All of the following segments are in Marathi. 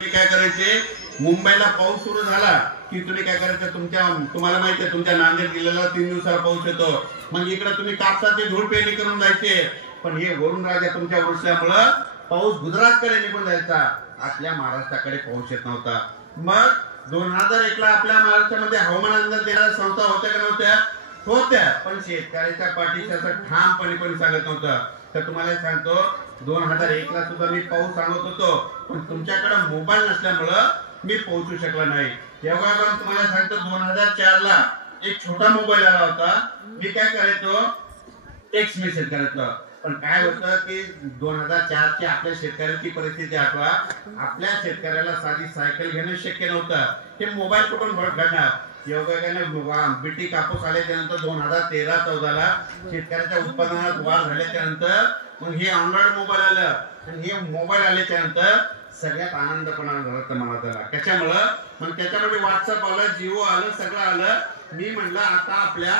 काय करायचे, मुंबईला पाऊस सुरू झाला की तुम्ही काय करायचं, तुम्हाला माहिती आहे तुमच्या नांदेड जिल्ह्याला 3 दिवसाला पाऊस येतो. मग इकडे तुम्ही कापसाची धूळ पेरणी करून जायचे. पण हे वरुण राजा तुमच्या वर्षामुळं पाऊस गुजरातकडे निघून जायचा, आपल्या महाराष्ट्राकडे पाऊस येत नव्हता. मग 2001 ला आपल्या महाराष्ट्रामध्ये हवामान अंदाज देणाऱ्या संस्था होत्या का नव्हत्या? होत्या. पण शेतकऱ्याच्या पाठीशी असं ठामपणे कोणी सांगत नव्हतं. तर तुम्हाला सांगतो 2001 ला सुद्धा मी पाऊस सांगत होतो, पण तुमच्याकडे मोबाईल नसल्यामुळं मी पोहोचू शकला नाही. तेव्हा तुम्हाला सांगतो 2004 ला एक छोटा मोबाईल आला होता. मी काय करायचो, टेक्स्ट मेसेज करायचो. पण काय होतं की 2004 ची आपल्या शेतकऱ्याची परिस्थिती आठवा. आपल्या शेतकऱ्याला साधी सायकल घेणं शक्य नव्हतं. ते मोबाईल कुठून घडणार? योगायोगाने बीटी कापूस आल्याच्या नंतर 2013-14 ला शेतकऱ्याच्या उत्पादनात वाढ झाल्याच्या नंतर मग हे अँड्रॉइड मोबाईल आलं. आणि हे मोबाईल आल्याच्या नंतर सगळ्यात आनंद कोणाला झाला मला त्याला. कशामुळं? मग त्याच्यामध्ये व्हॉट्सअप आलं, जिओ आलं, सगळं आलं. मी म्हणलं आता आपल्या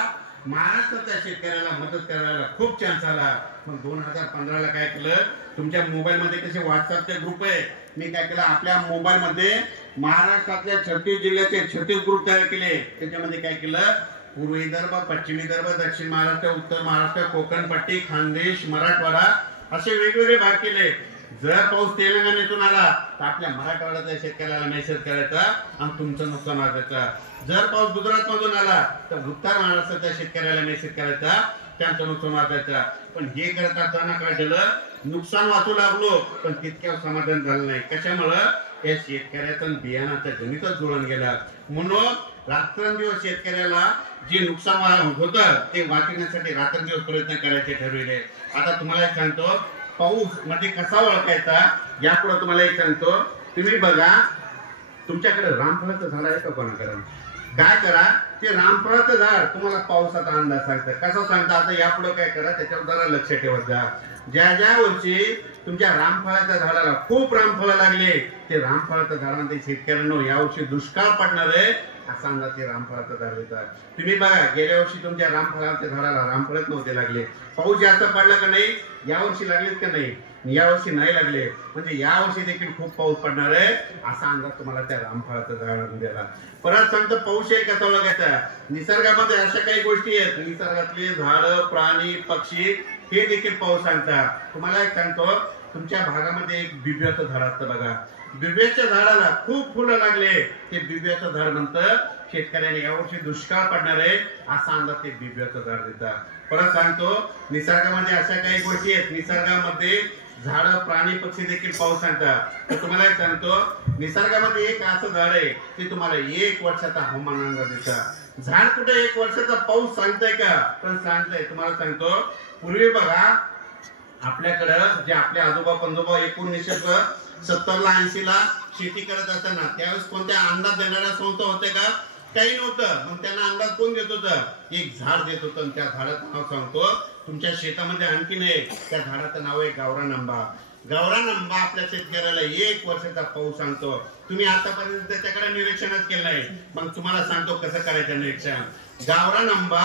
महाराष्ट्राच्या शेतकऱ्याला मदत करायला खूप चान्स आला. मग 2015 ला काय केलं, तुमच्या मोबाईल मध्ये कसे व्हॉट्सअपचे ग्रुप आहे, मी काय केलं आपल्या मोबाईल मध्ये महाराष्ट्रातल्या 36 जिल्ह्याचे 36 ग्रुप तयार केले. त्याच्यामध्ये काय केलं, पूर्व विदर्भ, पश्चिम विदर्भ, दक्षिण महाराष्ट्र, उत्तर महाराष्ट्र, कोकण पट्टी, खानदेश, मराठवाडा असे वेगवेगळे भाग केले. जर पाऊस तेलंगणातून आला तर आपल्या मराठवाड्यातल्या शेतकऱ्याला मेसेज करायचा आणि तुमचं नुकसान वाचायचं. जर पाऊस गुजरात मधून आला तर उत्तर महाराष्ट्राच्या शेतकऱ्याला मेसेज करायचा, त्यांचं नुकसान वाचायचं. पण हे करत असताना काय झालं, नुकसान वाचू लागलो पण तितक्या समाधान झालं नाही. कशामुळं? या शेतकऱ्याचं बियाणाचं गणितच जुळून गेलं. म्हणून रात्रंदिवस शेतकऱ्याला जे नुकसान होतं ते वाचवण्यासाठी रात्रंदिवस प्रयत्न करायचे ठरविले. आता तुम्हाला एक सांगतो पाऊस म्हणजे कसा ओळखायचा, यापुढे तुम्हाला एक सांगतो. तुम्ही बघा तुमच्याकडे रामफळाचं झाड आहे का कोणाकडे? काय करा, ते रामफळाचं झाड तुम्हाला पावसाचा अंदाज सांगतं. कसं सांगतं? आता यापुढे काय करा, त्याच्यावर जरा लक्ष ठेवत जा. ज्या वर्षी तुमच्या रामफळाच्या झाडाला खूप रामफळ लागले, ते रामफळाच्या झाडामध्ये शेतकऱ्यांना यावर्षी दुष्काळ पडणार आहे असा अंदाज ते रामफळाचं झाड देतात. तुम्ही बघा गेल्या वर्षी तुमच्या रामफळाच्या झाडाला रामफळच नव्हते लागले. पाऊस जास्त पडला का नाही? यावर्षी लागलेत का नाही? यावर्षी नाही लागले. म्हणजे यावर्षी देखील खूप पाऊस पडणार आहे असा अंदाज तुम्हाला त्या रामफळाच्या झाडाने दिला. परत सांगतो पाऊस आहे कसा ओळखायचा. निसर्गामध्ये अशा काही गोष्टी आहेत, निसर्गातले झाड, प्राणी, पक्षी हे देखील पाऊस सांगतात. तुम्हाला एक सांगतो, तुमच्या भागामध्ये एक बिब्याचं झाड असतं बघा. बिब्याच्या झाडाला खूप फुलं लागले, ते बिब्याचं झाड म्हणतं शेतकऱ्याने यावर्षी दुष्काळ पडणार आहे असा अंदाज ते बिब्याचं झाड देतात. परत सांगतो निसर्गामध्ये अशा काही गोष्टी आहेत, निसर्गामध्ये झाड, प्राणी, पक्षी देखील पाऊस सांगतात. तर तुम्हाला एक सांगतो, निसर्गामध्ये एक असं झाड आहे ते तुम्हाला 1 वर्षाचा हवामान अंदाज देतात. झाड कुठे 1 वर्षाचा पाऊस सांगतंय का? पण सांगतंय. तुम्हाला सांगतो, पूर्वी बघा आपल्याकडं जे आपले आजोबा पंजोबा 1970 ला 80 ला शेती करत असताना त्यावेळेस कोणत्या अंदाज देणाऱ्या संस्था होते का? काही नव्हतं. मग त्यांना अंदाज कोण देत होतं? एक झाड देत होतं. त्या झाडाचं नाव सांगतो तुमच्या शेतामध्ये आणखीन आहे, त्या झाडाचं नाव आहे गावरान आंबा. गावरान आंबा आपल्या शेतकऱ्याला 1 वर्षाचा पाऊस सांगतो. तुम्ही आतापर्यंत त्याच्याकडे निरीक्षणच केलं नाही. मग तुम्हाला सांगतो कसं करायचं निरीक्षण. गावरान आंबा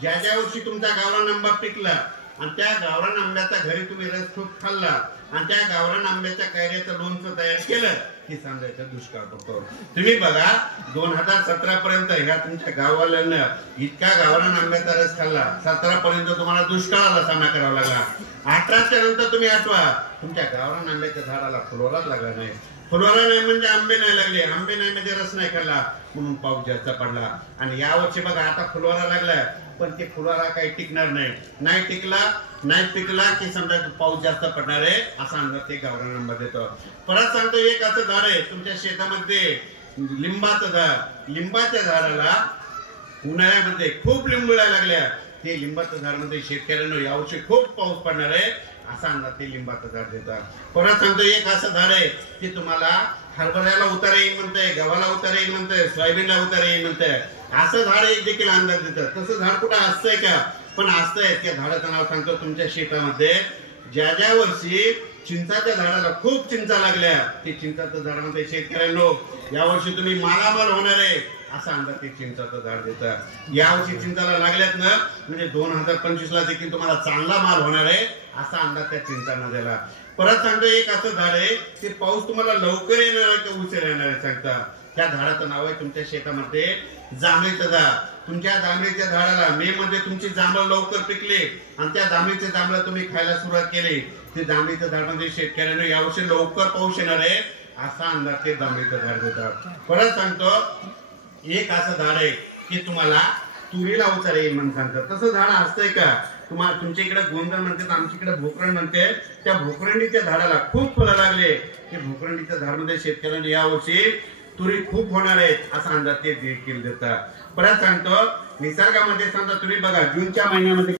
ज्या वर्षी तुमचा गावरान आंबा पिकला आणि त्या गावरान आंब्याचा घरी तुम्ही रस खूप खाल्ला आणि त्या गावरान आंब्याच्या कैऱ्याचं लोणचं तयार केलं की समजायचं दुष्काळ पडतो. तुम्ही बघा 2017 पर्यंत ह्या तुमच्या गाववाल्यांना इतका गावरान आंब्याचा रस खाल्ला, 17 पर्यंत तुम्हाला दुष्काळाला सामना करावा लागला. 18च्या नंतर तुम्ही आठवा तुमच्या गावरान आंब्याच्या झाडाला फुलोराच लागला नाही. फुलोरा नाही म्हणजे आंबे नाही लागले, आंबे नाही म्हणजे रस नाही खाल्ला, म्हणून पाऊस जास्त पडला. आणि यावर्षी बघा आता फुलोरा लागलाय, पण ते फुलोरा काही टिकणार नाही. नाही टिकला, नाही पिकला की समजा पाऊस जास्त पडणार आहे असा अंदाज ते गावरान आंबा देतो. परत सांगतो एक असं झाड आहे तुमच्या शेतामध्ये लिंबाचं झाड. लिंबाच्या झाडाला उन्हाळ्यामध्ये खूप लिंबुळ्या लागल्या, ते लिंबाचं झाड मध्ये शेतकऱ्यांना यावर्षी खूप पाऊस पडणार आहे असा अंदाज ते लिंबाचं झाड देतात. परत सांगतो एक असं झाड आहे ते तुम्हाला हरभऱ्याला उतार येईल म्हणतंय, गव्हाला उतार येईल म्हणतंय, सोयाबीनला उतार येईल म्हणतंय. असं झाड एक देखील अंदाज देतात. तसं झाड कुठं असतंय का? पण असतंय. त्या झाडाचं नाव सांगतो तुमच्या शेतामध्ये ज्या वर्षी चिंचाच्या झाडाला खूप चिंचा लागल्या, ते चिंचाच्या झाडामध्ये शेतकऱ्यांनो यावर्षी तुम्ही मालामाल होणार आहे असा अंदाज ते चिंचाचं झाड देतात. यावर्षी चिंचाला लागल्यात ना म्हणजे 2025 ला देखील तुम्हाला चांगला माल होणार आहे असा अंदाज त्या चिंचांना दिला. परत सांगतो एक असं झाड आहे ते पाऊस तुम्हाला लवकर येणार आहे का उशीर येणार आहे सांगता. त्या झाडाचं नाव आहे तुमच्या शेतामध्ये जांभळीचं झाड. तुमच्या जांभळीच्या झाडाला मे मध्ये तुमची जांभळ लवकर पिकली आणि त्या जांभळीचे जांभळं तुम्ही खायला सुरुवात केली. ते जांभळीच्या झाडामध्ये शेतकऱ्यांना यावर्षी लवकर पाऊस येणार आहे असा अंदाज ते जांभळीचं झाड देतात. परत सांगतो एक असं झाड आहे की तुम्हाला तुरीला उचार येईल म्हणून सांगतात. तसं झाड असतंय का? तुम्हाला तुमच्या इकडे गोंधळ म्हणतात, आमच्या इकडे भोकरंड म्हणते. त्या भोकरंडीच्या झाडाला खूप फळं लागले. ते भोकरंडीच्या झाडामध्ये शेतकऱ्यांनी यावर्षी तुरी खूप होणार आहेत असा अंदाज ते देखील देतात. परत सांगतो निसर्गामध्ये समजा तुम्ही बघा जूनच्या महिन्यामध्ये